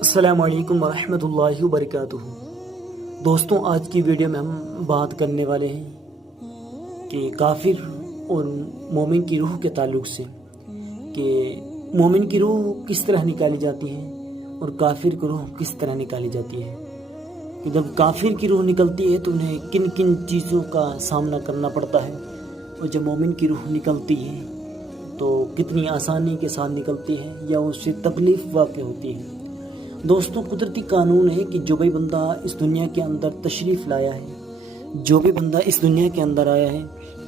السلام علیکم ورحمۃ اللہ وبرکاتہ۔ دوستوں، آج کی ویڈیو میں ہم بات کرنے والے ہیں کہ کافر اور مومن کی روح کے تعلق سے، کہ مومن کی روح کس طرح نکالی جاتی ہے اور کافر کی روح کس طرح نکالی جاتی ہے، کہ جب کافر کی روح نکلتی ہے تو انہیں کن کن چیزوں کا سامنا کرنا پڑتا ہے، اور جب مومن کی روح نکلتی ہے تو کتنی آسانی کے ساتھ نکلتی ہے یا اس سے تکلیف واقع ہوتی ہے۔ دوستوں، قدرتی قانون ہے کہ جو بھی بندہ اس دنیا کے اندر تشریف لایا ہے، جو بھی بندہ اس دنیا کے اندر آیا ہے،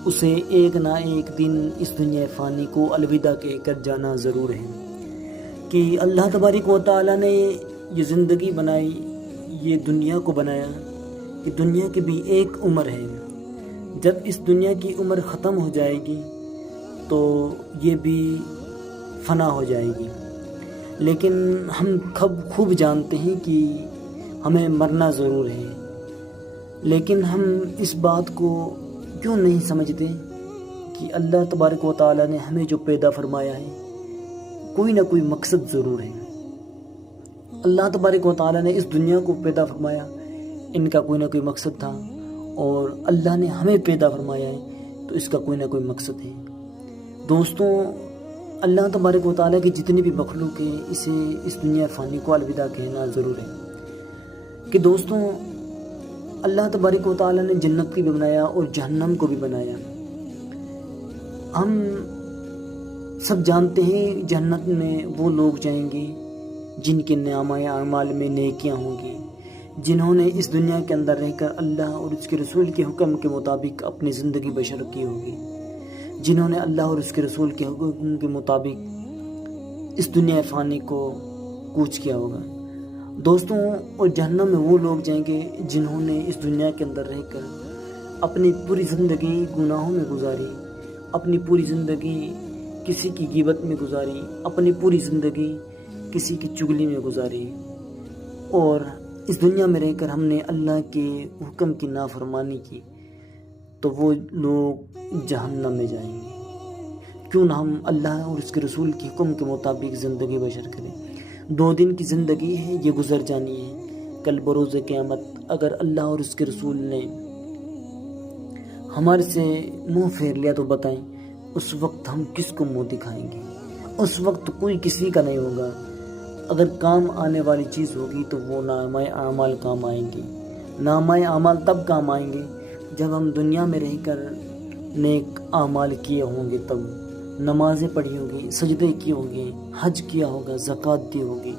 اسے ایک نہ ایک دن اس دنیا فانی کو الوداع کہہ کر جانا ضرور ہے۔ کہ اللہ تبارک و تعالیٰ نے یہ زندگی بنائی، یہ دنیا کو بنایا، کہ دنیا کی بھی ایک عمر ہے۔ جب اس دنیا کی عمر ختم ہو جائے گی تو یہ بھی فنا ہو جائے گی، لیکن ہم خوب جانتے ہیں کہ ہمیں مرنا ضرور ہے، لیکن ہم اس بات کو کیوں نہیں سمجھتے کہ اللہ تبارک و تعالیٰ نے ہمیں جو پیدا فرمایا ہے کوئی نہ کوئی مقصد ضرور ہے۔ اللہ تبارک و تعالیٰ نے اس دنیا کو پیدا فرمایا، ان کا کوئی نہ کوئی مقصد تھا، اور اللہ نے ہمیں پیدا فرمایا ہے تو اس کا کوئی نہ کوئی مقصد ہے۔ دوستوں، اللہ تبارک و تعالیٰ کی جتنی بھی مخلوق ہے، اسے اس دنیا فانی کو الوداع کہنا ضرور ہے۔ کہ دوستوں، اللہ تبارک و تعالیٰ نے جنت کو بھی بنایا اور جہنم کو بھی بنایا۔ ہم سب جانتے ہیں جنت میں وہ لوگ جائیں گے جن کے نامۂ اعمال میں نیکیاں ہوں گی، جنہوں نے اس دنیا کے اندر رہ کر اللہ اور اس کے رسول کے حکم کے مطابق اپنی زندگی بشر کی ہوگی، جنہوں نے اللہ اور اس کے رسول کے حکم کے مطابق اس دنیا فانی کو کوچ کیا ہوگا۔ دوستوں، اور جہنم میں وہ لوگ جائیں گے جنہوں نے اس دنیا کے اندر رہ کر اپنی پوری زندگی گناہوں میں گزاری، اپنی پوری زندگی کسی کی غیبت میں گزاری، اپنی پوری زندگی کسی کی چغلی میں گزاری، اور اس دنیا میں رہ کر ہم نے اللہ کے حکم کی نافرمانی کی، تو وہ لوگ جہنم میں جائیں گے۔ کیوں نہ ہم اللہ اور اس کے رسول کے حکم کے مطابق زندگی بشر کریں۔ 2 دن کی زندگی ہے، یہ گزر جانی ہے۔ کل بروز قیامت اگر اللہ اور اس کے رسول نے ہمارے سے منہ پھیر لیا تو بتائیں اس وقت ہم کس کو منہ دکھائیں گے؟ اس وقت کوئی کسی کا نہیں ہوگا۔ اگر کام آنے والی چیز ہوگی تو وہ نامۂ اعمال کام آئیں گے۔ نامۂ اعمال تب کام آئیں گے جب ہم دنیا میں رہ کر نیک اعمال کیے ہوں گے، تب نمازیں پڑھی ہوں گی، سجدے کیے ہوں گے، حج کیا ہوگا، زکوٰۃ دی ہوگی،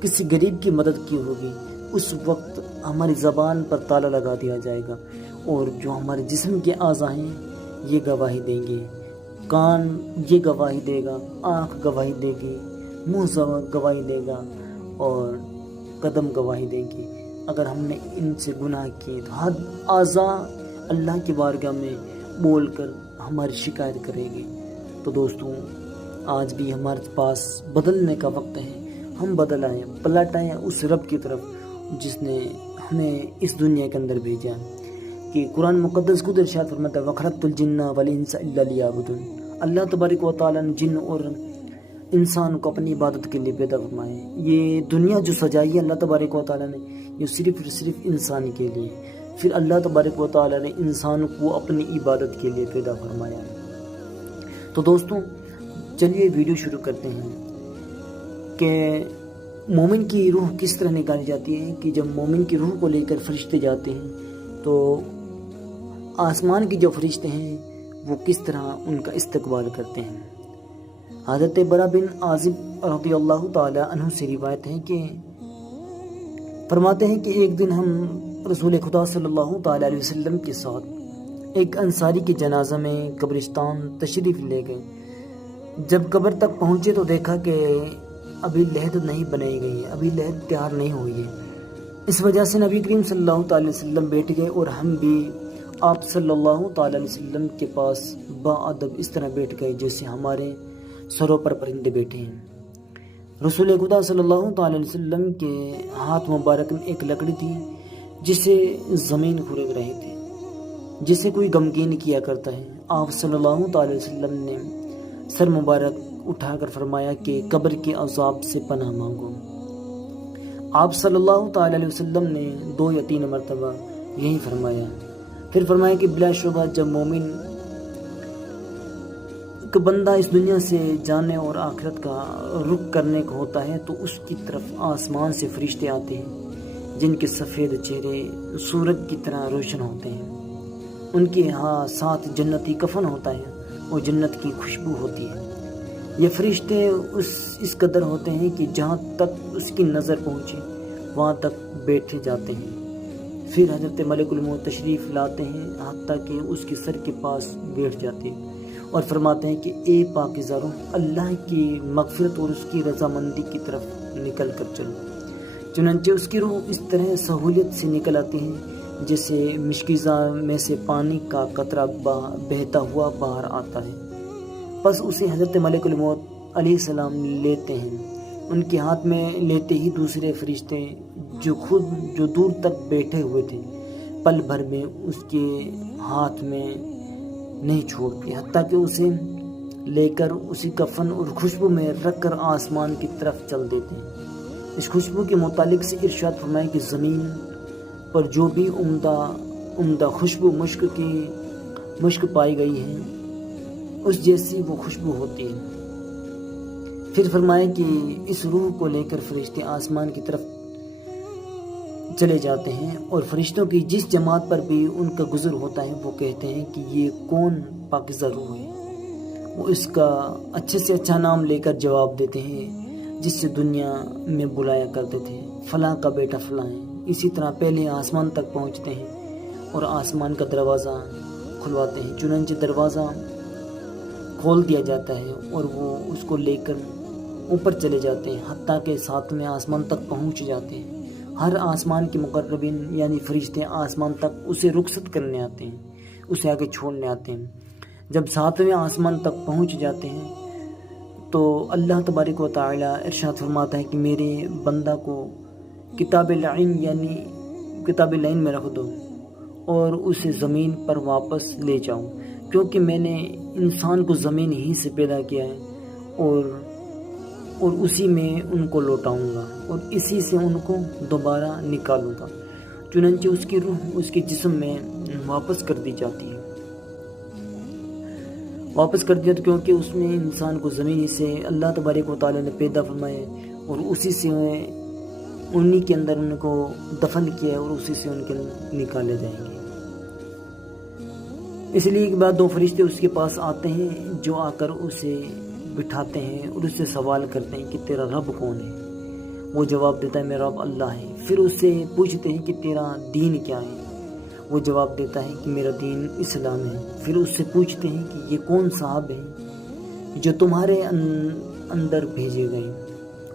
کسی غریب کی مدد کی ہوگی، اس وقت ہماری زبان پر تالا لگا دیا جائے گا، اور جو ہمارے جسم کے اعضاء ہیں یہ گواہی دیں گے، کان یہ گواہی دے گا، آنکھ گواہی دے گی، منہ گواہی دے گا، اور قدم گواہی دیں گے۔ اگر ہم نے ان سے گناہ کیے تو ہر اعضاء اللہ کی بارگاہ میں بول کر ہماری شکایت کرے گی۔ تو دوستوں، آج بھی ہمارے پاس بدلنے کا وقت ہے، ہم بدل آئیں، پلٹ آئیں اس رب کی طرف جس نے ہمیں اس دنیا کے اندر بھیجا۔ کہ قرآن مقدس خود ارشاد فرماتا ہے وَخَلَقْتُ الْجِنَّ وَالْإِنسَ إِلَّا لِيَعْبُدُونِ۔ اللہ تبارک و تعالیٰ نے جن اور انسان کو اپنی عبادت کے لیے پیدا فرمائے۔ یہ دنیا جو سجائی ہے اللہ تبارک و تعالیٰ نے، یہ صرف انسان کے لیے، پھر اللہ تبارک و تعالیٰ نے انسان کو اپنی عبادت کے لیے پیدا فرمایا ہے۔ تو دوستوں، چلیے ویڈیو شروع کرتے ہیں کہ مومن کی روح کس طرح نکالی جاتی ہے۔ کہ جب مومن کی روح کو لے کر فرشتے جاتے ہیں تو آسمان کے جو فرشتے ہیں وہ کس طرح ان کا استقبال کرتے ہیں۔ حضرت برا بن عازب رضی اللہ تعالی عنہ سے روایت ہے کہ فرماتے ہیں کہ ایک دن ہم رسول خدا صلی اللہ تعالی علیہ وسلم کے ساتھ ایک انصاری کے جنازہ میں قبرستان تشریف لے گئے۔ جب قبر تک پہنچے تو دیکھا کہ ابھی لحد نہیں بنائی گئی ہے، ابھی لحد تیار نہیں ہوئی ہے۔ اس وجہ سے نبی کریم صلی اللہ تعالی وسلم بیٹھ گئے، اور ہم بھی آپ صلی اللہ تعالی علیہ وسلم کے پاس باادب اس طرح بیٹھ گئے جیسے ہمارے سروں پر پرندے بیٹھے ہیں۔ رسول خدا صلی اللہ تعالی علیہ وسلم کے ہاتھ مبارک میں ایک لکڑی تھی جسے زمین کھرد رہے تھے، جسے کوئی غمگین کیا کرتا ہے۔ آپ صلی اللہ تعالی وسلم نے سر مبارک اٹھا کر فرمایا کہ قبر کے عذاب سے پناہ مانگو۔ آپ صلی اللہ تعالی علیہ وسلم نے 2 یا 3 مرتبہ یہی فرمایا۔ پھر فرمایا کہ بلا شبہ جب مومن کہ بندہ اس دنیا سے جانے اور آخرت کا رخ کرنے کو ہوتا ہے تو اس کی طرف آسمان سے فرشتے آتے ہیں جن کے سفید چہرے سورج کی طرح روشن ہوتے ہیں۔ ان کے ہاں ساتھ جنتی کفن ہوتا ہے اور جنت کی خوشبو ہوتی ہے۔ یہ فرشتے اس قدر ہوتے ہیں کہ جہاں تک اس کی نظر پہنچے وہاں تک بیٹھے جاتے ہیں۔ پھر حضرت ملک الموت تشریف لاتے ہیں حتیٰ کہ اس کے سر کے پاس بیٹھ جاتے ہیں اور فرماتے ہیں کہ اے پاکیزہ روح، اللہ کی مغفرت اور اس کی رضامندی کی طرف نکل کر چلو۔ چنانچہ اس کی روح اس طرح سہولت سے نکل آتی ہے جیسے مشکیزہ میں سے پانی کا قطرہ بہتا ہوا باہر آتا ہے۔ پس اسے حضرت ملک الموت علیہ السلام لیتے ہیں۔ ان کے ہاتھ میں لیتے ہی دوسرے فرشتے جو دور تک بیٹھے ہوئے تھے پل بھر میں اس کے ہاتھ میں نہیں چھوڑتے حتیٰ کہ اسے لے کر اسی کفن اور خوشبو میں رکھ کر آسمان کی طرف چل دیتے ہیں۔ اس خوشبو کے متعلق سے ارشاد فرمائے کہ زمین پر جو بھی عمدہ خوشبو مشک پائی گئی ہے اس جیسی وہ خوشبو ہوتی ہے۔ پھر فرمائے کہ اس روح کو لے کر فرشتے آسمان کی طرف چلے جاتے ہیں اور فرشتوں کی جس جماعت پر بھی ان کا گزر ہوتا ہے وہ کہتے ہیں کہ یہ کون پاکیزہ روح ہے۔ وہ اس کا اچھے سے اچھا نام لے کر جواب دیتے ہیں جس سے دنیا میں بلایا کرتے تھے، فلاں کا بیٹا فلاں ہے۔ اسی طرح پہلے آسمان تک پہنچتے ہیں اور آسمان کا دروازہ کھلواتے ہیں۔ چنانچہ دروازہ کھول دیا جاتا ہے اور وہ اس کو لے کر اوپر چلے جاتے ہیں حتیٰ کہ 7ویں آسمان تک پہنچ جاتے ہیں۔ ہر آسمان کے مقربین یعنی فرشتے آسمان تک اسے رخصت کرنے آتے ہیں، اسے آگے چھوڑنے آتے ہیں۔ جب 7ویں آسمان تک پہنچ جاتے ہیں تو اللہ تبارک و تعالی ارشاد فرماتا ہے کہ میرے بندہ کو کتاب لعین میں رکھ دو اور اسے زمین پر واپس لے جاؤ، کیونکہ میں نے انسان کو زمین ہی سے پیدا کیا ہے اور اسی میں ان کو لوٹاؤں گا اور اسی سے ان کو دوبارہ نکالوں گا۔ چنانچہ اس کی روح اس کے جسم میں واپس کر دی جاتی ہے کیونکہ اس میں انسان کو زمین سے اللہ تبارک و تعالی نے پیدا فرمایا اور اسی سے انہی کے اندر ان کو دفن کیا اور اسی سے ان کے نکالے جائیں گے۔ اس لیے کے بعد 2 فرشتے اس کے پاس آتے ہیں جو آ کر اسے بٹھاتے ہیں اور اس سے سوال کرتے ہیں کہ تیرا رب کون ہے؟ وہ جواب دیتا ہے میرا رب اللہ ہے۔ پھر اس سے پوچھتے ہیں کہ تیرا دین کیا ہے؟ وہ جواب دیتا ہے کہ میرا دین اسلام ہے۔ پھر اس سے پوچھتے ہیں کہ یہ کون صاحب ہیں جو تمہارے اندر بھیجے گئے؟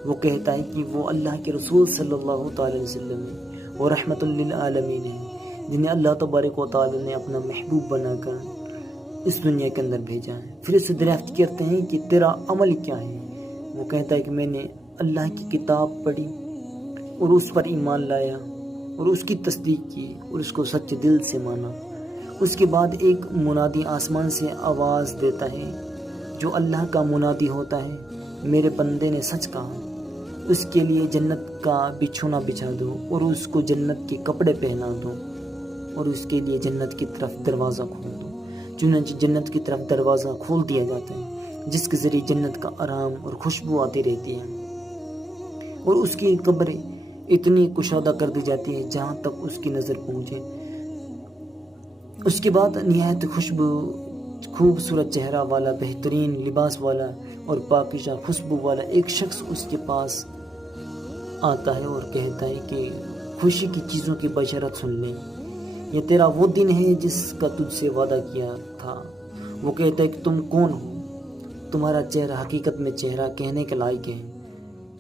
وہ کہتا ہے کہ وہ اللہ کے رسول صلی اللہ تعالی علیہ وسلم ہیں وہ رحمت للعالمین ہیں جنہیں اللہ تبارک و تعالی نے اپنا محبوب بنا کر اس دنیا کے اندر بھیجا ہے۔ پھر اس سے دریافت کرتے ہیں کہ تیرا عمل کیا ہے؟ وہ کہتا ہے کہ میں نے اللہ کی کتاب پڑھی اور اس پر ایمان لایا اور اس کی تصدیق کی اور اس کو سچے دل سے مانا۔ اس کے بعد ایک منادی آسمان سے آواز دیتا ہے جو اللہ کا منادی ہوتا ہے، میرے بندے نے سچ کہا، اس کے لیے جنت کا بچھونا بچھا دو اور اس کو جنت کے کپڑے پہنا دو اور اس کے لیے جنت کی طرف دروازہ کھول دو۔ چنانچہ جنت کی طرف دروازہ کھول دیا جاتا ہے جس کے ذریعے جنت کا آرام اور خوشبو آتی رہتی ہے اور اس کی قبریں اتنی کشادہ کر دی جاتی ہے جہاں تک اس کی نظر پہنچے۔ اس کے بعد نہایت خوبصورت چہرہ والا، بہترین لباس والا اور پاکیزہ خوشبو والا ایک شخص اس کے پاس آتا ہے اور کہتا ہے کہ خوشی کی چیزوں کی بشارت سن لیں، یہ تیرا وہ دن ہے جس کا تجھ سے وعدہ کیا تھا۔ وہ کہتا ہے کہ تم کون ہو؟ تمہارا چہرہ حقیقت میں چہرہ کہنے کے لائق ہے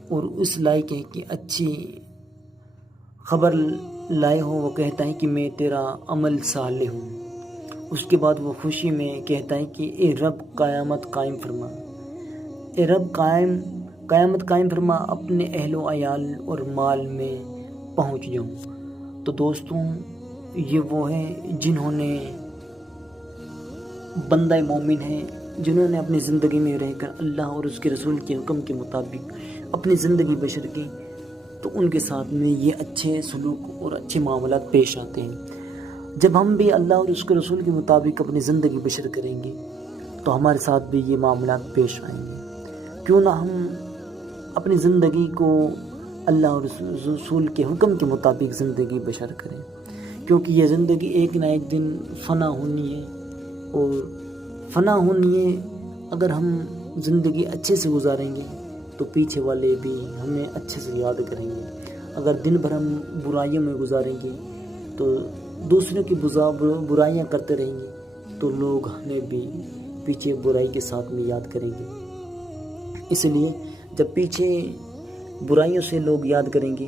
اور اس لائق ہے کہ اچھی خبر لائے ہو۔ وہ کہتا ہے کہ میں تیرا عمل صالح ہوں۔ اس کے بعد وہ خوشی میں کہتا ہے کہ اے رب قیامت قائم فرما، اے رب قیامت قائم فرما، اپنے اہل و عیال اور مال میں پہنچ جاؤں۔ تو دوستوں، یہ وہ ہیں جنہوں نے بندہ مومن ہیں، جنہوں نے اپنی زندگی میں رہ کر اللہ اور اس کے رسول کے حکم کے مطابق اپنی زندگی بسر کی تو ان کے ساتھ میں یہ اچھے سلوک اور اچھے معاملات پیش آتے ہیں۔ جب ہم بھی اللہ اور اس کے رسول کے مطابق اپنی زندگی بشر کریں گے تو ہمارے ساتھ بھی یہ معاملات پیش آئیں گے۔ کیوں نہ ہم اپنی زندگی کو اللہ اور رسول کے حکم کے مطابق زندگی بشر کریں، کیونکہ یہ زندگی ایک نہ ایک دن فنا ہونی ہے، اور فنا ہونی ہے۔ اگر ہم زندگی اچھے سے گزاریں گے تو پیچھے والے بھی ہمیں اچھے سے یاد کریں گے۔ اگر دن بھر ہم برائیوں میں گزاریں گے تو دوسروں کی برائیاں کرتے رہیں گے تو لوگ ہمیں بھی پیچھے برائی کے ساتھ میں یاد کریں گے۔ اس لیے جب پیچھے برائیوں سے لوگ یاد کریں گے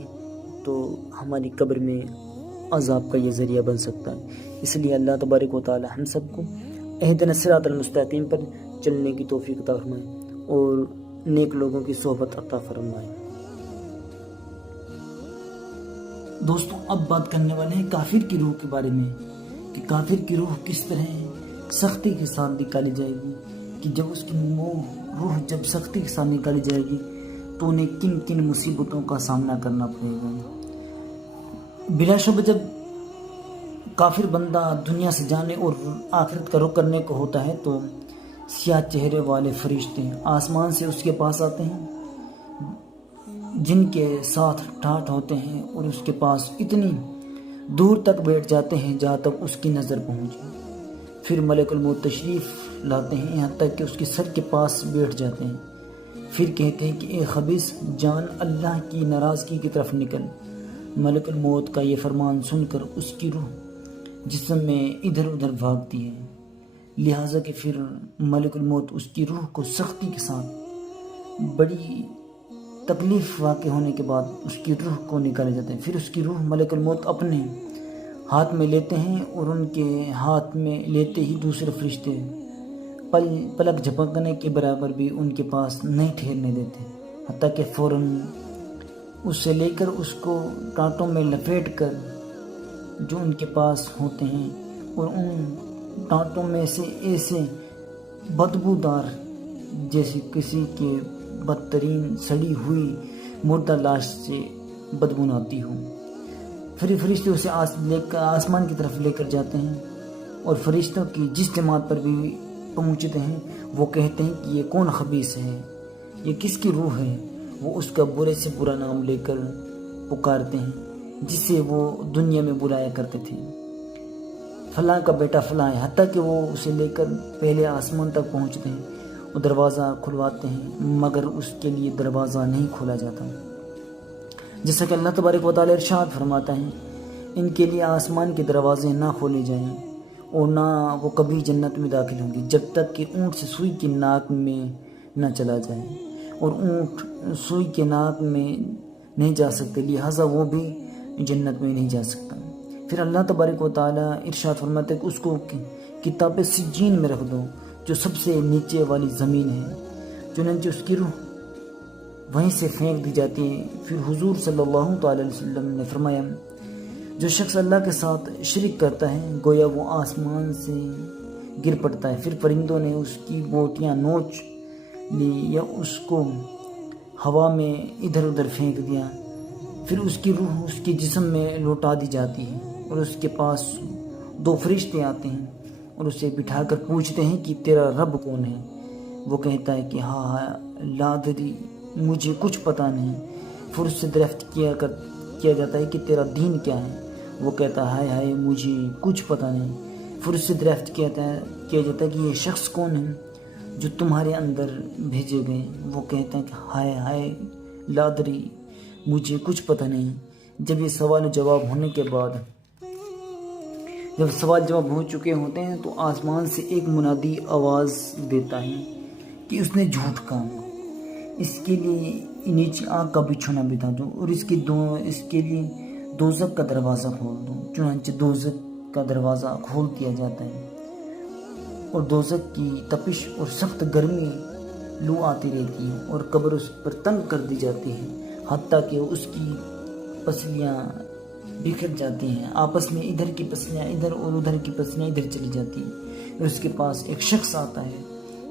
تو ہماری قبر میں عذاب کا یہ ذریعہ بن سکتا ہے۔ اس لیے اللہ تبارک و تعالی ہم سب کو اہدنا الصراط المستقیم پر چلنے کی توفیق عطا فرمائے اور نیک لوگوں کی صحبت عطا فرمائے۔ دوستوں، اب بات کرنے والے ہیں کافر کی روح کے بارے میں، کہ کافر کی روح کس طرح سختی کے ساتھ نکالی جائے گی، کہ جب اس کی روح جب سختی کے ساتھ نکالی جائے گی تو انہیں کن کن مصیبتوں کا سامنا کرنا پڑے گا۔ بلا شبہ جب کافر بندہ دنیا سے جانے اور آخرت کا رخ کرنے کو ہوتا ہے تو سیاہ چہرے والے فرشتے آسمان سے اس کے پاس آتے ہیں، جن کے ساتھ ٹھاٹھ ہوتے ہیں، اور اس کے پاس اتنی دور تک بیٹھ جاتے ہیں جہاں تک اس کی نظر پہنچے۔ پھر ملک الموت تشریف لاتے ہیں یہاں تک کہ اس کے سر کے پاس بیٹھ جاتے ہیں۔ پھر کہتے ہیں کہ اے خبیث جان، اللہ کی ناراضگی کی طرف نکل۔ ملک الموت کا یہ فرمان سن کر اس کی روح جسم میں ادھر ادھر بھاگتی ہے، لہٰذا کہ پھر ملک الموت اس کی روح کو سختی کے ساتھ بڑی تکلیف واقع ہونے کے بعد اس کی روح کو نکالے جاتے ہیں۔ پھر اس کی روح ملک الموت اپنے ہاتھ میں لیتے ہیں، اور ان کے ہاتھ میں لیتے ہی دوسرے فرشتے پلک جھپکنے کے برابر بھی ان کے پاس نہیں ٹھہرنے دیتے، حتیٰ کہ فوراً اس سے لے کر اس کو کانٹوں میں لپیٹ کر جو ان کے پاس ہوتے ہیں، اور ان ٹانٹوں میں سے ایسے بدبودار جیسے کسی کے بدترین سڑی ہوئی مردہ لاش سے بدبو آتی ہو۔ پھر فرشتے اسے آسمان کی طرف لے کر جاتے ہیں، اور فرشتوں کی جس جماعت پر بھی پہنچتے ہیں وہ کہتے ہیں کہ یہ کون خبیث ہے، یہ کس کی روح ہے۔ وہ اس کا برے سے برا نام لے کر پکارتے ہیں جس سے وہ دنیا میں بلایا کرتے تھے، فلاں کا بیٹا فلاں ہے، حتیٰ کہ وہ اسے لے کر پہلے آسمان تک پہنچتے ہیں اور دروازہ کھلواتے ہیں، مگر اس کے لیے دروازہ نہیں کھولا جاتا۔ جیسا کہ اللہ تبارک و تعالی ارشاد فرماتا ہے، ان کے لیے آسمان کے دروازے نہ کھولے جائیں اور نہ وہ کبھی جنت میں داخل ہوں گے جب تک کہ اونٹ سے سوئی کی ناک میں نہ چلا جائے، اور اونٹ سوئی کے ناک میں نہیں جا سکتے، لہٰذا وہ بھی جنت میں نہیں جا سکتا۔ پھر اللہ تبارک و تعالی ارشاد فرماتے کہ اس کو کتاب سجین میں رکھ دو جو سب سے نیچے والی زمین ہے، چنانچہ اس کی روح وہیں سے پھینک دی جاتی ہے۔ پھر حضور صلی اللہ تعالی علیہ وسلم نے فرمایا، جو شخص اللہ کے ساتھ شرک کرتا ہے گویا وہ آسمان سے گر پڑتا ہے، پھر پرندوں نے اس کی بوٹیاں نوچ لی یا اس کو ہوا میں ادھر ادھر پھینک دیا، پھر اس کی روح اس کے جسم میں لوٹا دی جاتی ہے، اور اس کے پاس دو فرشتے آتے ہیں اور اسے بٹھا کر پوچھتے ہیں کہ تیرا رب کون ہے؟ وہ کہتا ہے کہ ہاں لا ادری، مجھے کچھ پتہ نہیں۔ پھر اس سے دریافت کیا جاتا ہے کہ تیرا دین کیا ہے؟ وہ کہتا ہے ہائے ہائے مجھے کچھ پتہ نہیں۔ پھر اس سے دریافت کیا جاتا ہے کہ یہ شخص کون ہے جو تمہارے اندر بھیجے گئے؟ وہ کہتا ہے کہ ہائے ہائے لا ادری، مجھے کچھ پتہ نہیں۔ جب یہ سوال و جواب ہونے کے بعد جب سوال جواب ہو چکے ہوتے ہیں تو آسمان سے ایک منادی آواز دیتا ہے کہ اس نے جھوٹ کہا، اس کے لیے نیچے آگ کا بچھونا بتا دو اور اس کے لیے دوزخ کا دروازہ کھول دو۔ چنانچہ دوزخ کا دروازہ کھول دیا جاتا ہے، اور دوزخ کی تپش اور سخت گرمی لو آتی رہتی ہے، اور قبر اس پر تنگ کر دی جاتی ہے، حتیٰ کہ اس کی پسلیاں بکھر جاتی ہیں، آپس میں ادھر کی پسلیاں ادھر اور ادھر کی پسلیاں ادھر چلی جاتی ہیں۔ اور اس کے پاس ایک شخص آتا ہے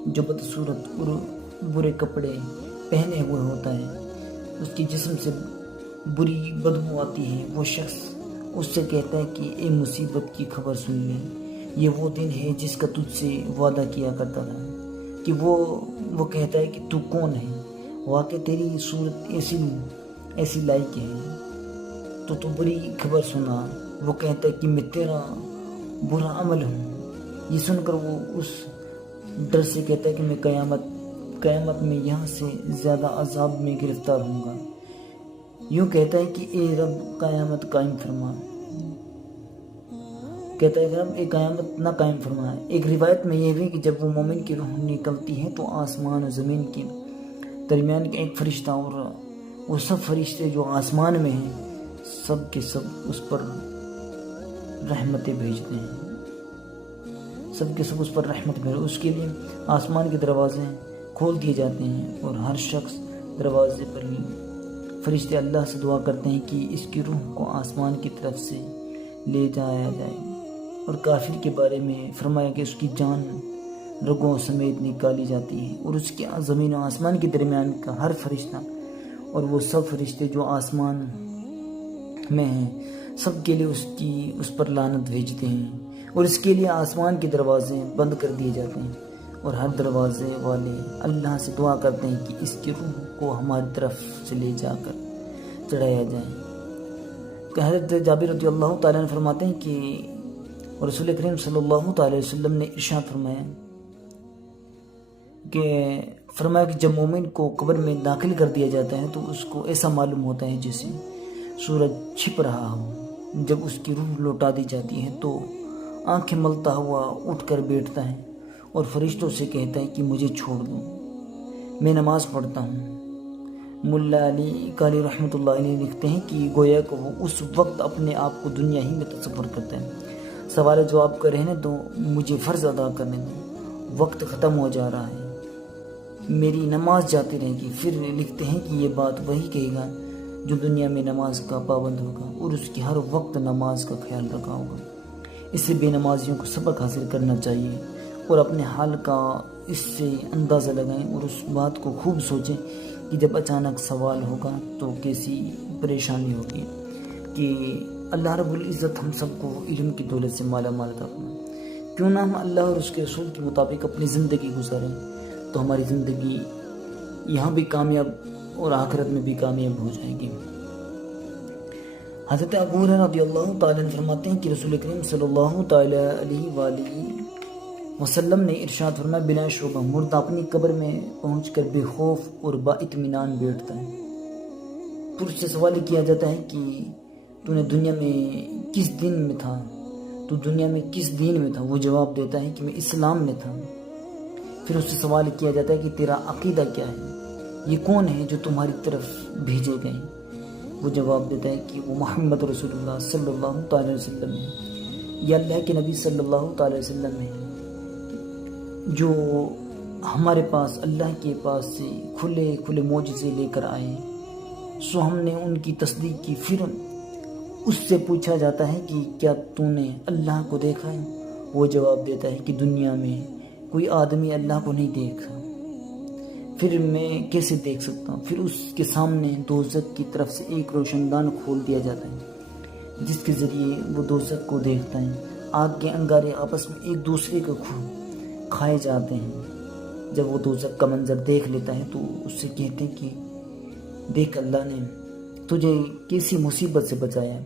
جو بدصورت اور برے کپڑے پہنے ہوئے ہوتا ہے، اس کے جسم سے بری بدبو آتی ہے، وہ شخص اس سے کہتا ہے کہ اے مصیبت کی خبر سن لے، یہ وہ دن ہے جس کا تجھ سے وعدہ کیا کرتا تھا، کہ وہ کہتا ہے کہ تو کون ہے، واقع تیری صورت ایسی لائق ہے تو بری خبر سنا۔ وہ کہتا ہے کہ میں تیرا برا عمل ہوں۔ یہ سن کر وہ اس ڈر سے کہتا ہے کہ میں قیامت میں یہاں سے زیادہ عذاب میں گرفتار ہوں گا۔ یوں کہتا ہے کہ اے رب قیامت قائم فرما، کہتا ہے کہ رب اے قیامت نہ قائم فرما۔ ایک روایت میں یہ بھی کہ جب وہ مومن کی روح نکلتی ہے تو آسمان و زمین کے درمیان کا ایک فرشتہ اور وہ سب فرشتے جو آسمان میں ہیں سب کے سب اس پر رحمتیں بھیجتے ہیں، سب کے سب اس پر رحمت بھیجتے ہیں۔ اس کے لیے آسمان کے دروازے کھول دیے جاتے ہیں اور ہر شخص دروازے پر فرشتے اللہ سے دعا کرتے ہیں کہ اس کی روح کو آسمان کی طرف سے لے جایا جائے۔ اور کافر کے بارے میں فرمایا کہ اس کی جان رگوں سمیت نکالی جاتی ہے، اور اس کے زمین و آسمان کے درمیان کا ہر فرشتہ اور وہ سب فرشتے جو آسمان میں ہیں سب کے لیے اس پر لعنت بھیجتے ہیں، اور اس کے لیے آسمان کے دروازے بند کر دیے جاتے ہیں، اور ہر دروازے والے اللہ سے دعا کرتے ہیں کہ اس کی روح کو ہماری طرف سے لے جا کر چڑھایا جائے۔ کہ حضرت جابر رضی اللہ تعالیٰ عنہ فرماتے ہیں کہ رسول کریم صلی اللہ تعالی وسلم نے ارشاد فرمایا کہ جب مومن کو قبر میں داخل کر دیا جاتا ہے تو اس کو ایسا معلوم ہوتا ہے جیسے سورج چھپ رہا ہو۔ جب اس کی روح لوٹا دی جاتی ہے تو آنکھیں ملتا ہوا اٹھ کر بیٹھتا ہے اور فرشتوں سے کہتا ہے کہ مجھے چھوڑ دو، میں نماز پڑھتا ہوں۔ ملا علی قاری رحمۃ اللہ علیہ لکھتے ہیں کہ گویا کہ وہ اس وقت اپنے آپ کو دنیا ہی میں تصور کرتا ہے۔ سوال جواب کا رہنے دو، مجھے فرض ادا کرنے دو، وقت ختم ہو جا رہا ہے، میری نماز جاتی رہے گی۔ پھر لکھتے ہیں کہ یہ بات وہی کہے گا جو دنیا میں نماز کا پابند ہوگا اور اس کی ہر وقت نماز کا خیال رکھا ہوگا۔ اس سے بے نمازیوں کو سبق حاصل کرنا چاہیے اور اپنے حال کا اس سے اندازہ لگائیں اور اس بات کو خوب سوچیں کہ جب اچانک سوال ہوگا تو کیسی پریشانی ہوگی۔ کہ اللہ رب العزت ہم سب کو علم کی دولت سے مالا مال عطا فرمائے۔ کیوں نہ ہم اللہ اور اس کے رسول کے مطابق اپنی زندگی گزاریں تو ہماری زندگی یہاں بھی کامیاب اور آخرت میں بھی کامیاب ہو جائے گی۔ حضرت ابو ہریرہ رضی اللہ تعالیٰ عنہ فرماتے ہیں کہ رسول کریم صلی اللہ تعالیٰ علیہ وآلہ وسلم نے ارشاد فرمایا بلا شبہ مردہ اپنی قبر میں پہنچ کر بے خوف اور با اطمینان بیٹھتا ہے۔ پھر اس سے سوال کیا جاتا ہے کہ تو نے دنیا میں کس دن میں تھا، تو دنیا میں کس دین میں تھا؟ وہ جواب دیتا ہے کہ میں اسلام میں تھا۔ پھر اس سے سوال کیا جاتا ہے کہ تیرا عقیدہ کیا ہے، یہ کون ہے جو تمہاری طرف بھیجے گئے؟ وہ جواب دیتا ہے کہ وہ محمد رسول اللہ صلی اللہ تعالی وسلم ہے، یہ اللہ کے نبی صلی اللہ تعالی وسلم ہے جو ہمارے پاس اللہ کے پاس سے کھلے کھلے معجزے لے کر آئے۔ سو ہم نے ان کی تصدیق کی۔ پھر اس سے پوچھا جاتا ہے کہ کیا تو نے اللہ کو دیکھا ہے؟ وہ جواب دیتا ہے کہ دنیا میں کوئی آدمی اللہ کو نہیں دیکھا، پھر میں کیسے دیکھ سکتا ہوں؟ پھر اس کے سامنے دوزخ کی طرف سے ایک روشن دان کھول دیا جاتا ہے جس کے ذریعے وہ دوزخ کو دیکھتا ہے۔ آگ کے انگارے آپس میں ایک دوسرے کو کھائے جاتے ہیں۔ جب وہ دوزخ کا منظر دیکھ لیتا ہے تو اس سے کہتے ہیں کہ دیکھ اللہ نے تجھے کیسی مصیبت سے بچایا۔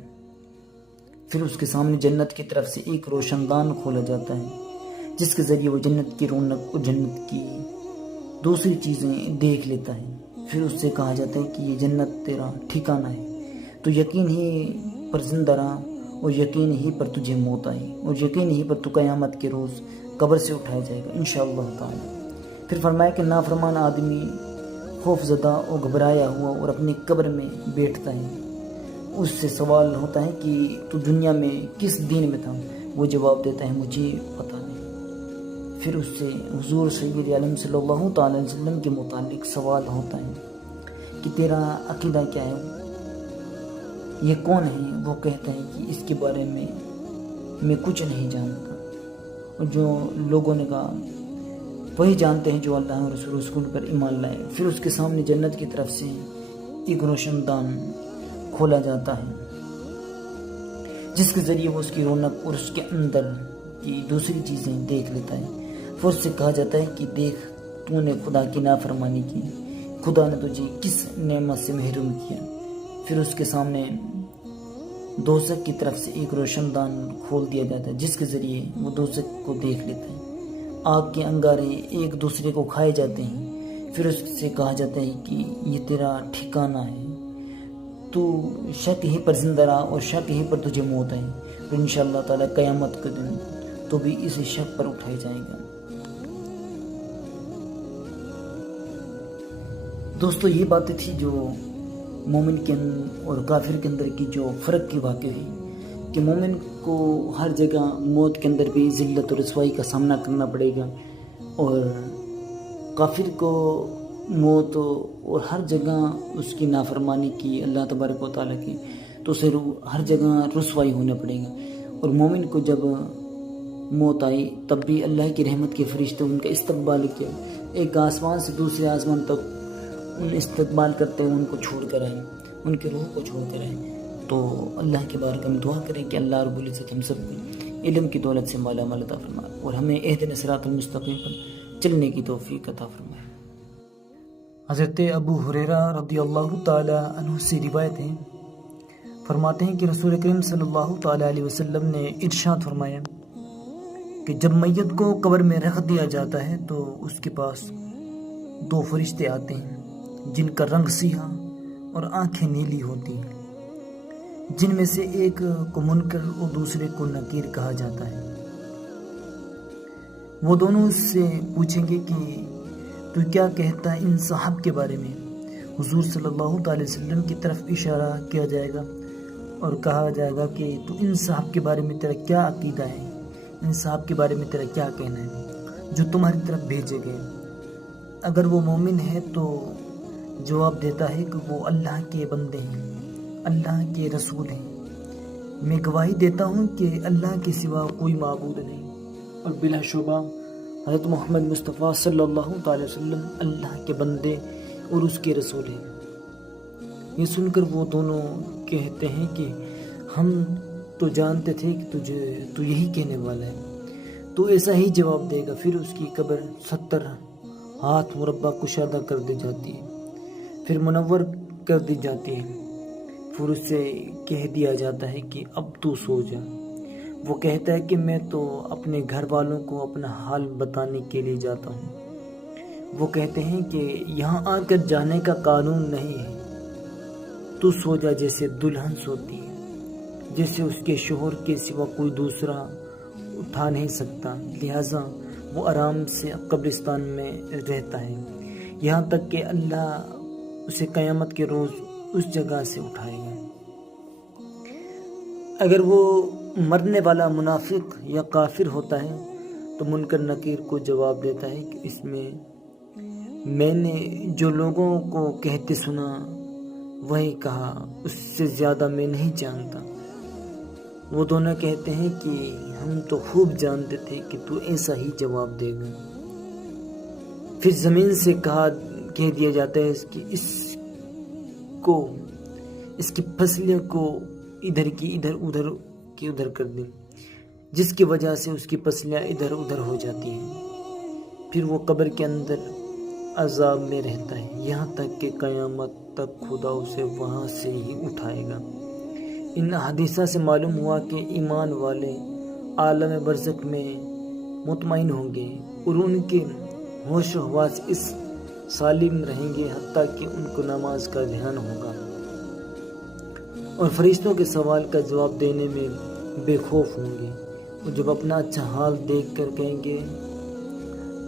پھر اس کے سامنے جنت کی طرف سے ایک روشن دان کھولا جاتا ہے جس کے ذریعے وہ جنت کی رونق اور جنت کی دوسری چیزیں دیکھ لیتا ہے۔ پھر اس سے کہا جاتا ہے کہ یہ جنت تیرا ٹھکانہ ہے، تو یقین ہی پر زندہ رہا اور یقین ہی پر تجھے موت آئی اور یقین ہی پر تو قیامت کے روز قبر سے اٹھایا جائے گا انشاءاللہ تعالی۔ پھر فرمایا کہ نافرمان آدمی خوف زدہ اور گھبرایا ہوا اور اپنی قبر میں بیٹھتا ہے۔ اس سے سوال ہوتا ہے کہ تو دنیا میں کس دین میں تھا؟ وہ جواب دیتا ہے مجھے پتہ نہیں۔ پھر اس سے حضور سید عالم صلی اللہ تعالی وسلم کے متعلق سوال ہوتا ہے کہ تیرا عقیدہ کیا ہے، یہ کون ہے؟ وہ کہتا ہے کہ اس کے بارے میں کچھ نہیں جانتا۔ اور جو لوگوں نے کہا وہی جانتے ہیں جو اللہ اور رسول پر ایمان لائے۔ پھر اس کے سامنے جنت کی طرف سے ایک روشن دان کھولا جاتا ہے، جس کے ذریعے وہ اس کی رونق اور اس کے اندر کی دوسری چیزیں دیکھ لیتا ہے۔ پھر اس سے کہا جاتا ہے کہ دیکھ تو نے خدا کی نافرمانی کی، خدا نے تجھے کس نعمت سے محروم کیا۔ پھر اس کے سامنے دوزخ کی طرف سے ایک روشن دان کھول دیا جاتا ہے، جس کے ذریعے وہ دوزخ کو دیکھ لیتا ہے۔ آگ کے انگارے ایک دوسرے کو کھائے جاتے ہیں۔ پھر اس سے کہا جاتا ہے کہ یہ تیرا ٹھکانہ ہے، تو شک ہی پر زندہ رہا اور شک ہی پر تجھے موت آئی، تو انشاءاللہ تعالی قیامت کے دن تو بھی اس شک پر اٹھایا جائے گا۔ دوستو یہ باتیں تھی جو مومن کے اور کافر کے اندر کی جو فرق کی واقع ہوئی، کہ مومن کو ہر جگہ موت کے اندر بھی ذلت اور رسوائی کا سامنا کرنا پڑے گا، اور کافر کو موت اور ہر جگہ اس کی نافرمانی کی اللہ تبارک و تعالیٰ کی، تو اسے ہر جگہ رسوائی ہونا پڑے گا۔ اور مومن کو جب موت آئی تب بھی اللہ کی رحمت کے فرشتے ان کا استقبال کیا، ایک آسمان سے دوسرے آسمان تک ان استقبال کرتے ہوئے ان کو چھوڑ کر آئے، ان کے روح کو چھوڑ کر آئے۔ تو اللہ کے بارگاہ میں دعا کریں کہ اللہ رب العزت ہم سب کو علم کی دولت سے مالا مال عطا فرمائے، اور ہمیں اہدنا صراط المستقیم پر چلنے کی توفیق عطا فرمائے۔ حضرت ابو ہریرہ رضی اللہ تعالی عنہ سے روایت ہے، فرماتے ہیں کہ رسول کریم صلی اللہ تعالی علیہ وسلم نے ارشاد فرمایا کہ جب میت کو قبر میں رکھ دیا جاتا ہے تو اس کے پاس دو فرشتے آتے ہیں جن کا رنگ سیاہ اور آنکھیں نیلی ہوتی ہیں، جن میں سے ایک کو منکر اور دوسرے کو نکیر کہا جاتا ہے۔ وہ دونوں اس سے پوچھیں گے کہ تو کیا کہتا ہے ان صاحب کے بارے میں؟ حضور صلی اللہ تعالی وسلم کی طرف اشارہ کیا جائے گا اور کہا جائے گا کہ تو ان صاحب کے بارے میں تیرا کیا عقیدہ ہے، ان صاحب کے بارے میں تیرا کیا کہنا ہے جو تمہاری طرف بھیجے گئے؟ اگر وہ مومن ہے تو جواب دیتا ہے کہ وہ اللہ کے بندے ہیں، اللہ کے رسول ہیں، میں گواہی دیتا ہوں کہ اللہ کے سوا کوئی معبود نہیں، اور بلا شبہ حضرت محمد مصطفیٰ صلی اللہ تعالی وسلم اللہ کے بندے اور اس کے رسول ہیں۔ یہ سن کر وہ دونوں کہتے ہیں کہ ہم تو جانتے تھے کہ تو یہی کہنے والا ہے، تو ایسا ہی جواب دے گا۔ پھر اس کی قبر 70 ہاتھ مربع کشادہ کر دی جاتی ہے، پھر منور کر دی جاتی ہے، پھر اس سے کہہ دیا جاتا ہے کہ اب تو سو جا۔ وہ کہتا ہے کہ میں تو اپنے گھر والوں کو اپنا حال بتانے کے لیے جاتا ہوں۔ وہ کہتے ہیں کہ یہاں آ کر جانے کا قانون نہیں ہے، تو سو جا جیسے دلہن سوتی ہے، جیسے اس کے شوہر کے سوا کوئی دوسرا اٹھا نہیں سکتا، لہٰذا وہ آرام سے قبرستان میں رہتا ہے یہاں تک کہ اللہ اسے قیامت کے روز اس جگہ سے اٹھائے گا۔ اگر وہ مرنے والا منافق یا کافر ہوتا ہے تو منکر نکیر کو جواب دیتا ہے کہ اس میں نے جو لوگوں کو کہتے سنا وہی کہا، اس سے زیادہ میں نہیں جانتا۔ وہ دونوں کہتے ہیں کہ ہم تو خوب جانتے تھے کہ تو ایسا ہی جواب دے گا۔ پھر زمین سے کہہ دیا جاتا ہے کہ اس کی فصلیں کو ادھر کی ادھر ادھر کی ادھر کر دیں، جس کی وجہ سے اس کی فصلیں ادھر ادھر ہو جاتی ہیں۔ پھر وہ قبر کے اندر عذاب میں رہتا ہے یہاں تک کہ قیامت تک خدا اسے وہاں سے ہی اٹھائے گا۔ ان حدیثہ سے معلوم ہوا کہ ایمان والے عالم برزخ میں مطمئن ہوں گے اور ان کے ہوش و حواس اس سالم رہیں گے، حتیٰ کہ ان کو نماز کا دھیان ہوگا اور فرشتوں کے سوال کا جواب دینے میں بے خوف ہوں گے۔ اور جب اپنا اچھا حال دیکھ کر کہیں گے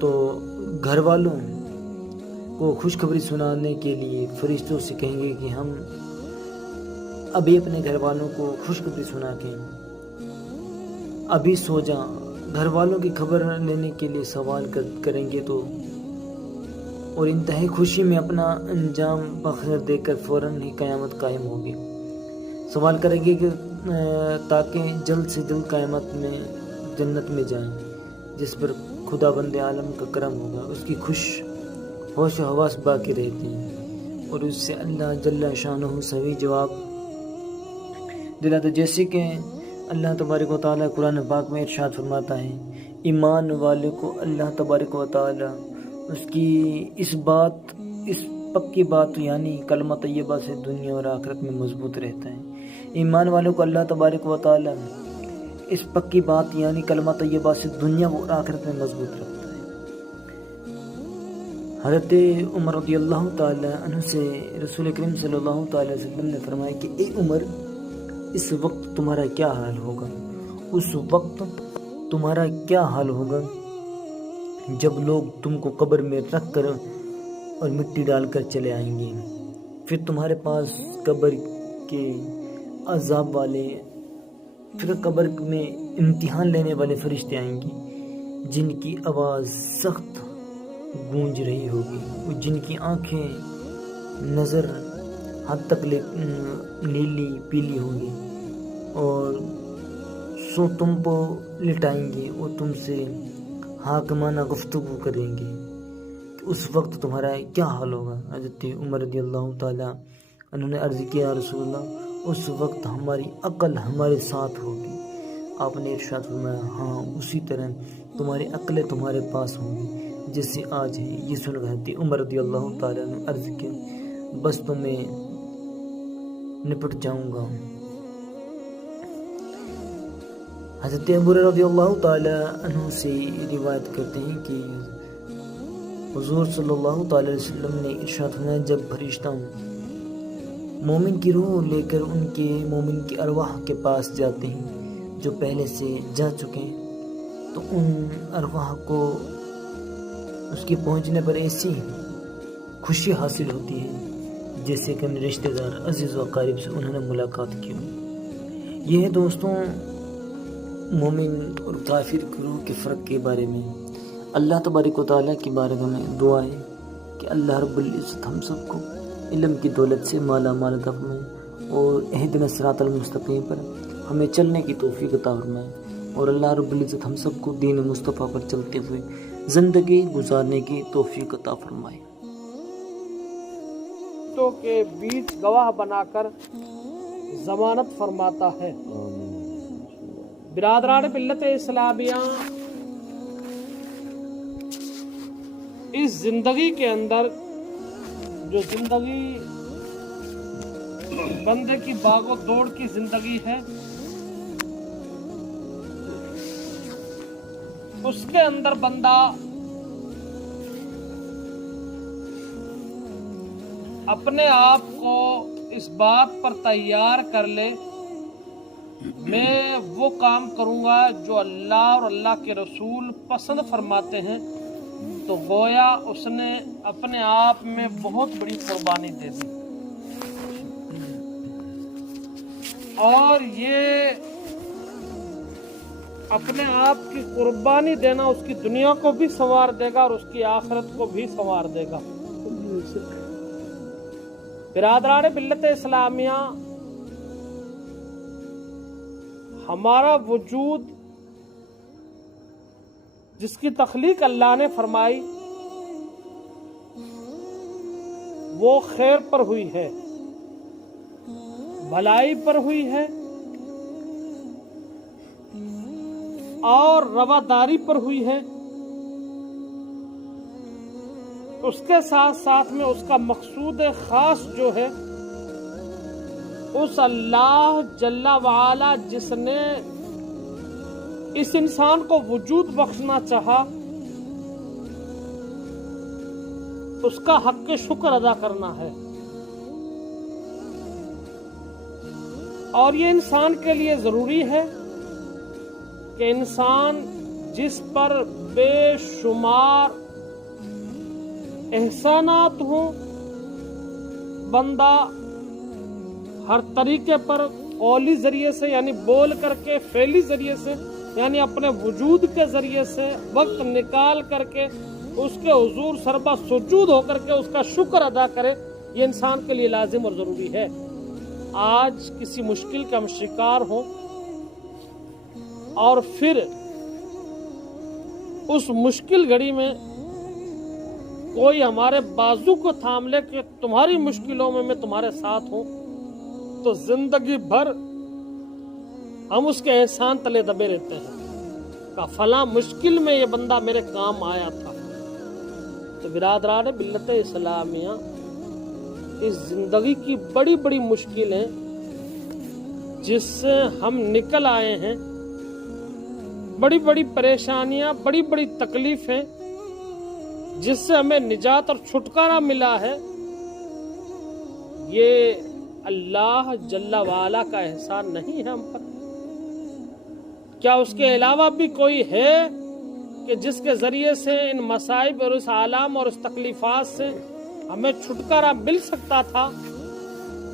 تو گھر والوں کو خوشخبری سنانے کے لیے فرشتوں سے کہیں گے کہ ہم ابھی اپنے گھر والوں کو خوشخبری سنا کے ابھی سو جا۔ گھر والوں کی خبر لینے کے لیے سوال کریں گے تو اور انتہائی خوشی میں اپنا انجام بخیر دے کر فوراً ہی قیامت قائم ہوگی۔ سوال کریں گے کہ تاکہ جلد سے جلد قیامت میں جنت میں جائیں، جس پر خدا بند عالم کا کرم ہوگا، اس کی ہوش و حواس باقی رہتے ہیں اور اس سے اللہ جل شانہ صحیح جواب دلاتا، جیسے کہ اللہ تبارک و تعالیٰ قرآن پاک میں ارشاد فرماتا ہے ایمان والے کو اللہ تبارک و تعالیٰ اس کی اس پکی بات یعنی کلمہ طیبہ سے دنیا اور آخرت میں مضبوط رہتا ہے۔ ایمان والوں کو اللہ تبارک و تعالیٰ اس پکی بات یعنی کلمہ طیبہ سے دنیا اور آخرت میں مضبوط رکھتا ہے۔ حضرت عمر رضی اللہ تعالیٰ عنہ سے رسول کریم صلی اللہ تعالیٰ علیہ وسلم نے فرمایا کہ اے عمر، اس وقت تمہارا کیا حال ہوگا، اس وقت تمہارا کیا حال ہوگا جب لوگ تم کو قبر میں رکھ کر اور مٹی ڈال کر چلے آئیں گے، پھر تمہارے پاس قبر کے عذاب والے، پھر قبر میں امتحان لینے والے فرشتے آئیں گے جن کی آواز سخت گونج رہی ہوگی، جن کی آنکھیں نظر حد تک نیلی پیلی ہوگی، اور سو تم کو لٹائیں گے اور تم سے حاکمانہ گفتگو کریں گے، کہ اس وقت تمہارا کیا حال ہوگا۔ حضرت عمر رضی اللہ تعالیٰ انہوں نے عرض کیا رسول اللہ، اس وقت ہماری عقل ہمارے ساتھ ہوگی۔ آپ نے ارشاد فرمایا ہاں اسی طرح تمہاری عقلیں تمہارے پاس ہوں گی جیسے آج ہے۔ یہ سن کر حضرت عمر رضی اللہ تعالیٰ نے عرض کیا بس تو میں نپٹ جاؤں گا۔ حضرت ابو ہریرہ رضی اللہ تعالیٰ عنہ سے روایت کرتے ہیں کہ حضور صلی اللہ تعالیٰ علیہ وسلم نے ارشاد فرمایا جب فرشتہ مومن کی روح لے کر ان کے مومن کی ارواح کے پاس جاتے ہیں جو پہلے سے جا چکے ہیں، تو ان ارواح کو اس کے پہنچنے پر ایسی خوشی حاصل ہوتی ہے جیسے کہ اپنے رشتہ دار عزیز و اقارب سے انہوں نے ملاقات کی ہو۔ یہ ہے دوستوں مومن اور کافر کی روح کے فرق کے بارے میں۔ اللہ تبارک و تعالیٰ کی بارگاہ میں دعا ہے کہ اللہ رب العزت ہم سب کو علم کی دولت سے مالا مال عطا فرمائے اور اہدنا الصراط المستقیم پر ہمیں چلنے کی توفیق عطا فرمائے، اور اللہ رب العزت ہم سب کو دین مصطفیٰ پر چلتے ہوئے زندگی گزارنے کی توفیق عطا فرمائے۔ تو کے بیچ گواہ بنا کر ضمانت فرماتا ہے۔ برادران ملت اسلامیہ، اس زندگی کے اندر جو زندگی بندے کی باغ و دوڑ کی زندگی ہے، اس کے اندر بندہ اپنے آپ کو اس بات پر تیار کر لے میں وہ کام کروں گا جو اللہ اور اللہ کے رسول پسند فرماتے ہیں، تو گویا اس نے اپنے آپ میں بہت بڑی قربانی دے دی۔ اور یہ اپنے آپ کی قربانی دینا اس کی دنیا کو بھی سنوار دے گا اور اس کی آخرت کو بھی سنوار دے گا۔ برادران ملت اسلامیہ، ہمارا وجود جس کی تخلیق اللہ نے فرمائی وہ خیر پر ہوئی ہے، بھلائی پر ہوئی ہے اور رواداری پر ہوئی ہے۔ اس کے ساتھ ساتھ میں اس کا مقصود خاص جو ہے اس اللہ جل وعلا جس نے اس انسان کو وجود بخشنا چاہا اس کا حق شکر ادا کرنا ہے، اور یہ انسان کے لیے ضروری ہے کہ انسان جس پر بے شمار احسانات ہوں، بندہ ہر طریقے پر قولی ذریعے سے یعنی بول کر کے، فعلی ذریعے سے یعنی اپنے وجود کے ذریعے سے وقت نکال کر کے اس کے حضور سربا سجود ہو کر کے اس کا شکر ادا کرے، یہ انسان کے لیے لازم اور ضروری ہے۔ آج کسی مشکل کا ہم شکار ہوں اور پھر اس مشکل گھڑی میں کوئی ہمارے بازو کو تھام لے کہ تمہاری مشکلوں میں میں تمہارے ساتھ ہوں، تو زندگی بھر ہم اس کے احسان تلے دبے رہتے ہیں کہ فلاں مشکل میں یہ بندہ میرے کام آیا تھا۔ تو برادران ملت اسلامیہ، اس زندگی کی بڑی بڑی مشکلیں جس سے ہم نکل آئے ہیں، بڑی بڑی پریشانیاں، بڑی بڑی تکلیفیں جس سے ہمیں نجات اور چھٹکارا ملا ہے، یہ اللہ جل وعلا کا احسان نہیں ہے ہم پر؟ کیا اس کے علاوہ بھی کوئی ہے کہ جس کے ذریعے سے ان مصائب اور اس آلام اور اس تکلیفات سے ہمیں چھٹکارا مل سکتا تھا؟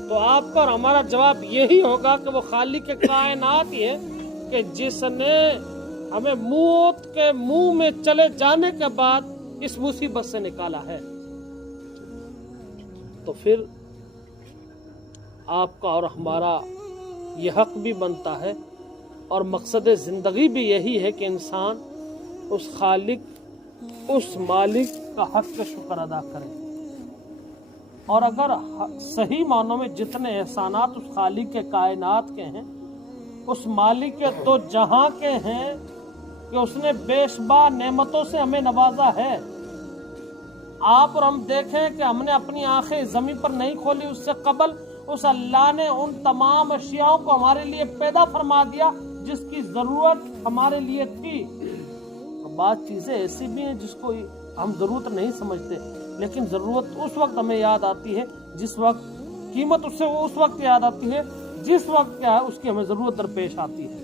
تو آپ کا اور ہمارا جواب یہی ہوگا کہ وہ خالق کائنات ہی ہے کہ جس نے ہمیں موت کے منہ میں چلے جانے کے بعد اس مصیبت سے نکالا ہے۔ تو پھر آپ کا اور ہمارا یہ حق بھی بنتا ہے اور مقصد زندگی بھی یہی ہے کہ انسان اس خالق، اس مالک کا حق کا شکر ادا کرے، اور اگر صحیح معنوں میں جتنے احسانات اس خالق کے کائنات کے ہیں، اس مالک کے دو جہاں کے ہیں کہ اس نے بے شمار نعمتوں سے ہمیں نوازا ہے۔ آپ اور ہم دیکھیں کہ ہم نے اپنی آنکھیں زمین پر نہیں کھولی، اس سے قبل اس اللہ نے ان تمام اشیاء کو ہمارے لیے پیدا فرما دیا جس کی ضرورت ہمارے لیے تھی۔ بعض چیزیں ایسی بھی ہیں جس کو ہم ضرورت نہیں سمجھتے، لیکن ضرورت اس وقت ہمیں یاد آتی ہے جس وقت، قیمت اس سے اس وقت یاد آتی ہے جس وقت کیا ہے اس کی ہمیں ضرورت درپیش آتی ہے۔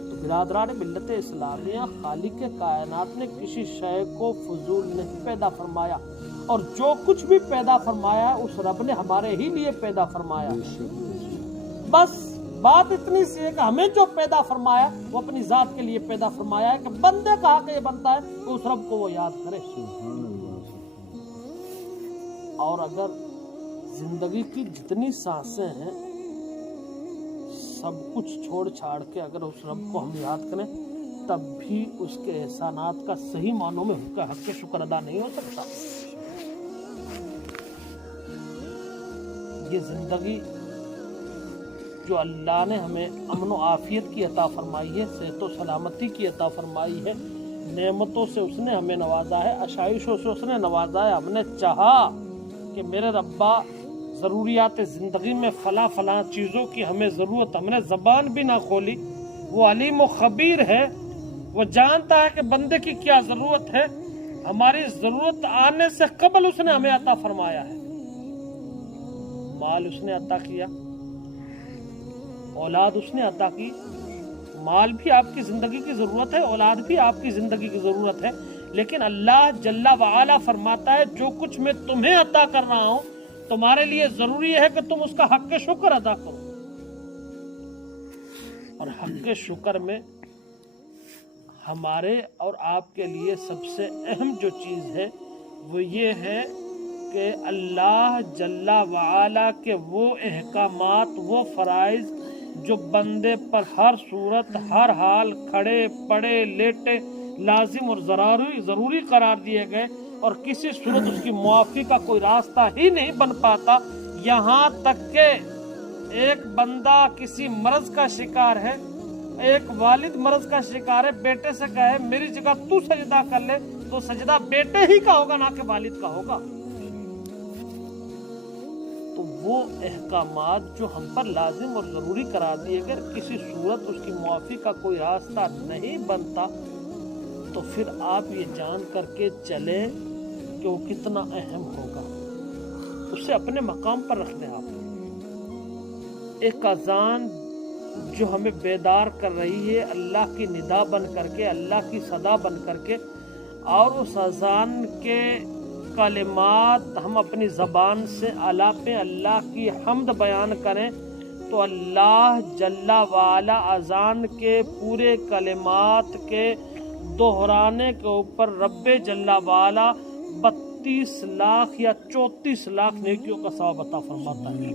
تو برادران ملت اسلامیہ، خالق کائنات نے کسی شے کو فضول نہیں پیدا فرمایا، اور جو کچھ بھی پیدا فرمایا اس رب نے ہمارے ہی لیے پیدا فرمایا۔ بس بات اتنی سی ہے کہ ہمیں جو پیدا فرمایا وہ اپنی ذات کے لیے پیدا فرمایا ہے کہ بندے کا حق یہ بنتا ہے کہ اس رب کو وہ یاد کرے۔ اور اگر زندگی کی جتنی سانسیں ہیں سب کچھ چھوڑ چھاڑ کے اگر اس رب کو ہم یاد کریں، تب بھی اس کے احسانات کا صحیح معنوں میں اس کا حق شکر ادا نہیں ہو سکتا۔ یہ زندگی جو اللہ نے ہمیں امن و عافیت کی عطا فرمائی ہے، صحت و سلامتی کی عطا فرمائی ہے، نعمتوں سے اس نے ہمیں نوازا ہے، عشائشوں سے اس نے نوازا ہے۔ ہم نے چاہا کہ میرے ربا ضروریات زندگی میں فلاں فلاں چیزوں کی ہمیں ضرورت، ہم نے زبان بھی نہ کھولی۔ وہ علیم و خبیر ہے، وہ جانتا ہے کہ بندے کی کیا ضرورت ہے، ہماری ضرورت آنے سے قبل اس نے ہمیں عطا فرمایا ہے۔ مال اس نے عطا کیا، اولاد اس نے عطا کی۔ مال بھی آپ کی زندگی کی ضرورت ہے، اولاد بھی آپ کی زندگی کی ضرورت ہے، لیکن اللہ جل وعلا فرماتا ہے جو کچھ میں تمہیں عطا کر رہا ہوں تمہارے لیے ضروری ہے کہ تم اس کا حق شکر ادا کرو۔ اور حق شکر میں ہمارے اور آپ کے لیے سب سے اہم جو چیز ہے وہ یہ ہے کہ اللہ جل وعلا کے وہ احکامات، وہ فرائض جو بندے پر ہر صورت، ہر حال، کھڑے پڑے لیٹے لازم اور ضروری قرار دیے گئے، اور کسی صورت اس کی معافی کا کوئی راستہ ہی نہیں بن پاتا۔ یہاں تک کہ ایک بندہ کسی مرض کا شکار ہے، ایک والد مرض کا شکار ہے، بیٹے سے کہے میری جگہ تو سجدہ کر لے، تو سجدہ بیٹے ہی کا ہوگا نہ کہ والد کا ہوگا۔ تو وہ احکامات جو ہم پر لازم اور ضروری قرار دیے گئے، کسی صورت اس کی معافی کا کوئی راستہ نہیں بنتا، تو پھر آپ یہ جان کر کے چلیں کہ وہ کتنا اہم ہوگا۔ اسے اپنے مقام پر رکھ دیں آپ۔ ایک اذان جو ہمیں بیدار کر رہی ہے اللہ کی ندا بن کر کے، اللہ کی صدا بن کر کے، اور اس اذان کے کلمات ہم اپنی زبان سے الاپیں، اللہ کی حمد بیان کریں، تو اللہ جل وعلا اذان کے پورے کلمات کے دہرانے کے اوپر رب جل وعلا 32 لاکھ یا 34 لاکھ نیکیوں کا ثواب عطا فرماتا ہے۔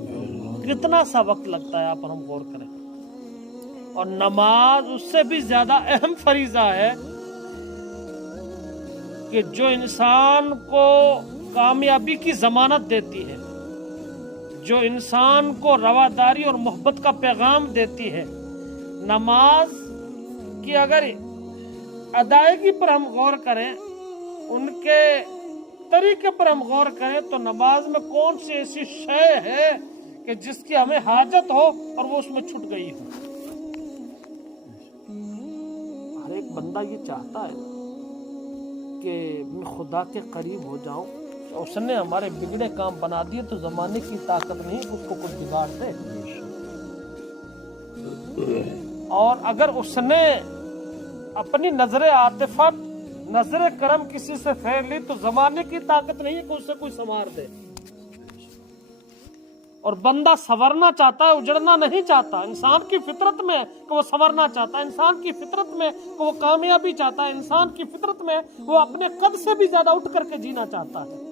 کتنا سا وقت لگتا ہے آپ اور ہم غور کریں۔ اور نماز اس سے بھی زیادہ اہم فریضہ ہے کہ جو انسان کو کامیابی کی ضمانت دیتی ہے، جو انسان کو رواداری اور محبت کا پیغام دیتی ہے. نماز کی اگر ادائیگی پر ہم غور کریں، ان کے طریقے پر ہم غور کریں، تو نماز میں کون سی ایسی شے ہے کہ جس کی ہمیں حاجت ہو اور وہ اس میں چھٹ گئی ہو. ہر ایک بندہ یہ چاہتا ہے کہ میں خدا کے قریب ہو جاؤں. اس نے ہمارے بگڑے کام بنا دیے تو زمانے کی طاقت نہیں اس کو کچھ بگاڑ دے. اور اگر اس نے اپنی نظر عاطفت، نظر کرم کسی سے پھیر لی تو زمانے کی طاقت نہیں کہ اس سے کوئی سنوار دے. اور بندہ سنورنا چاہتا ہے، اجڑنا نہیں چاہتا. انسان کی فطرت میں کہ وہ سنورنا چاہتا ہے، انسان کی فطرت میں کہ وہ کامیابی چاہتا ہے، انسان کی فطرت میں وہ اپنے قد سے بھی زیادہ اٹھ کر کے جینا چاہتا ہے.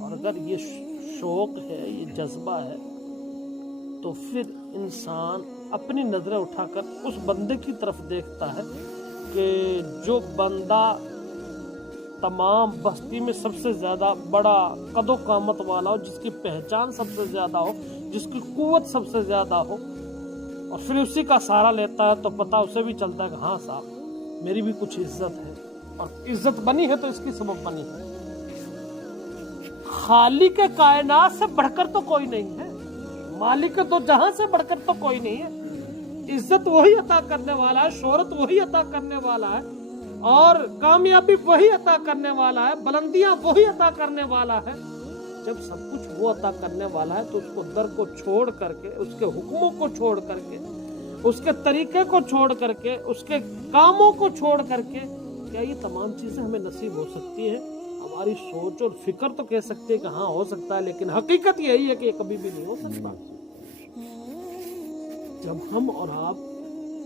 اور اگر یہ شوق ہے، یہ جذبہ ہے، تو پھر انسان اپنی نظریں اٹھا کر اس بندے کی طرف دیکھتا ہے کہ جو بندہ تمام بستی میں سب سے زیادہ بڑا قد و قامت والا ہو، جس کی پہچان سب سے زیادہ ہو، جس کی قوت سب سے زیادہ ہو، اور پھر اسی کا سہارا لیتا ہے تو پتہ اسے بھی چلتا ہے کہ ہاں صاحب میری بھی کچھ عزت ہے. اور عزت بنی ہے تو اس کی سبب بنی ہے. خالق کائنات سے بڑھ کر تو کوئی نہیں ہے، مالک تو جہاں سے بڑھ کر تو کوئی نہیں ہے. عزت وہی عطا کرنے والا ہے، شہرت وہی عطا کرنے والا ہے، اور کامیابی وہی عطا کرنے والا ہے، بلندیاں وہی عطا کرنے والا ہے. جب سب کچھ وہ عطا کرنے والا ہے تو اس کو در کو چھوڑ کر کے، اس کے حکموں کو چھوڑ کر کے، اس کے طریقے کو چھوڑ کر کے، اس کے کاموں کو چھوڑ کر کے کیا یہ تمام چیزیں ہمیں نصیب ہو سکتی ہیں؟ ہماری سوچ اور فکر تو کہہ سکتے ہیں کہ ہاں ہو سکتا ہے، لیکن حقیقت یہی ہے کہ یہ کبھی بھی نہیں ہو سکتا. جب ہم اور آپ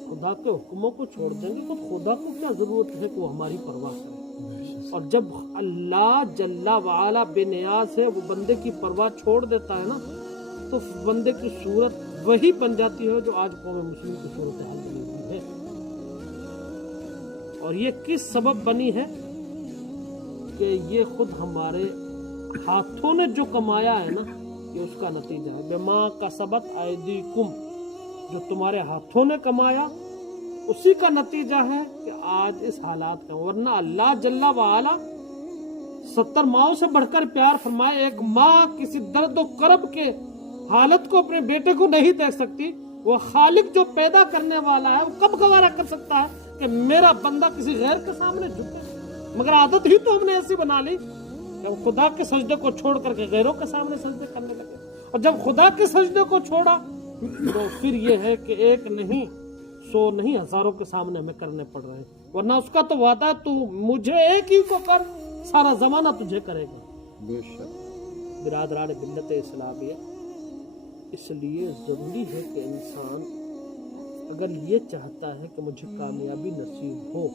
خدا کے حکموں کو چھوڑ دیں گے تو خدا کو کیا ضرورت ہے کہ وہ ہماری پرواہ کرے. اور جب اللہ جل وعلا بے نیاز ہے، وہ بندے کی پرواہ چھوڑ دیتا ہے نا، تو بندے کی صورت وہی بن جاتی ہے جو آج قوم مسلم کی صورت حال بنی ہوئی ہے. اور یہ کس سبب بنی ہے کہ یہ خود ہمارے ہاتھوں نے جو کمایا ہے نا، یہ اس کا نتیجہ ہے. بما کسبت ایدیکم، جو تمہارے ہاتھوں نے کمایا اسی کا نتیجہ ہے کہ آج اس حالات کا. ورنہ اللہ جل وعلا 70 ماؤں سے بڑھ کر پیار فرمائے. ایک ماں کسی درد و کرب کے حالت کو اپنے بیٹے کو نہیں دیکھ سکتی، وہ خالق جو پیدا کرنے والا ہے وہ کب گوارا کر سکتا ہے کہ میرا بندہ کسی غیر کے سامنے جھکے؟ مگر عادت ہی تو ہم نے ایسی بنا لی کہ ہم خدا کے سجدے کو چھوڑ کر کے غیروں کے سامنے سجدے کرنے لگے. اور جب خدا کے سجدے کو چھوڑا تو پھر یہ ہے کہ ایک نہیں، 100 نہیں، ہزاروں کے سامنے ہمیں کرنے پڑ رہے ہیں. ورنہ اس کا تو وعدہ ہے، تو مجھے ایک ہی کو کر، سارا زمانہ تجھے کرے گا. بے شک برادران ملت اسلامیہ، اس لیے ضروری ہے کہ انسان اگر یہ چاہتا ہے کہ مجھے کامیابی نصیب ہو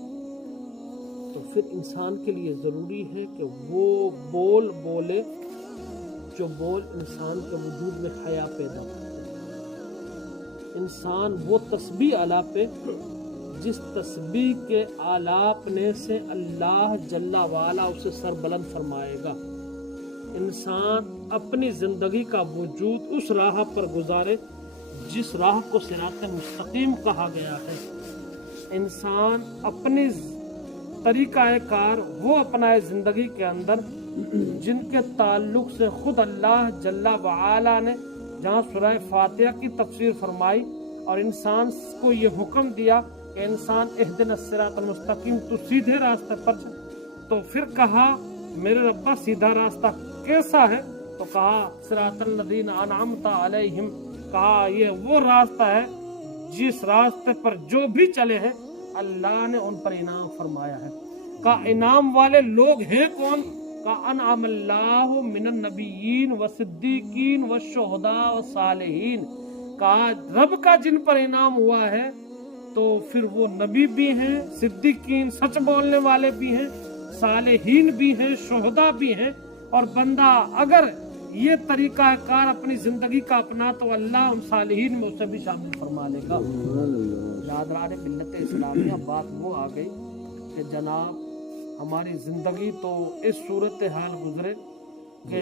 تو پھر انسان کے لیے ضروری ہے کہ وہ بول بولے جو بول انسان کے وجود میں حیا پیدا کرے. انسان وہ تسبیح آلاپے جس تسبیح کے آلاپنے سے اللہ جل وعلا اسے سر بلند فرمائے گا. انسان اپنی زندگی کا وجود اس راہ پر گزارے جس راہ کو صراط مستقیم کہا گیا ہے. انسان اپنی طریقہ کار وہ اپنائے زندگی کے اندر جن کے تعلق سے خود اللہ جل وعلا نے جہاں سورہ فاتحہ کی تفسیر فرمائی اور انسان کو یہ حکم دیا کہ انسان اہدنا الصراط المستقیم، تو سیدھے راستے پر چل. تو پھر کہا میرے ربا سیدھا راستہ کیسا ہے؟ تو کہا صراط الذین انعمت علیہم، کہا یہ وہ راستہ ہے جس راستے پر جو بھی چلے ہیں اللہ نے ان پر انعام فرمایا ہے. کہا انعام والے لوگ ہیں کون؟ کہا انعم اللہ من النبیین والصدیقین والشہداء والصالحین. کہا رب کا جن پر انعام ہوا ہے تو پھر وہ نبی بھی ہیں، صدیقین سچ بولنے والے بھی ہیں، صالحین بھی ہیں، شہداء بھی ہیں. اور بندہ اگر یہ طریقہ کار اپنی زندگی کا اپنا تو اللہ ان صالحین میں اسے بھی شامل فرما لے گا. برادران ملت اسلامیہ، بات وہ آ گئی کہ جناب ہماری زندگی تو اس صورتحال گزرے کہ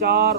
4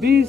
20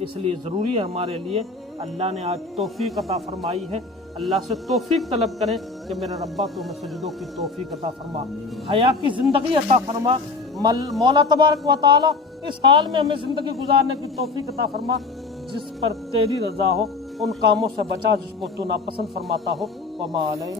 اس لیے ضروری ہے ہمارے لیے، اللہ نے آج توفیق عطا فرمائی ہے، اللہ سے توفیق طلب کریں کہ میرے ربا تو ہمیں سجدوں کی توفیق عطا فرما، حیا کی زندگی عطا فرما، مولا تبارک و تعالی اس حال میں ہمیں زندگی گزارنے کی توفیق عطا فرما جس پر تیری رضا ہو، ان کاموں سے بچا جس کو تو ناپسند فرماتا ہو۔ وما علینا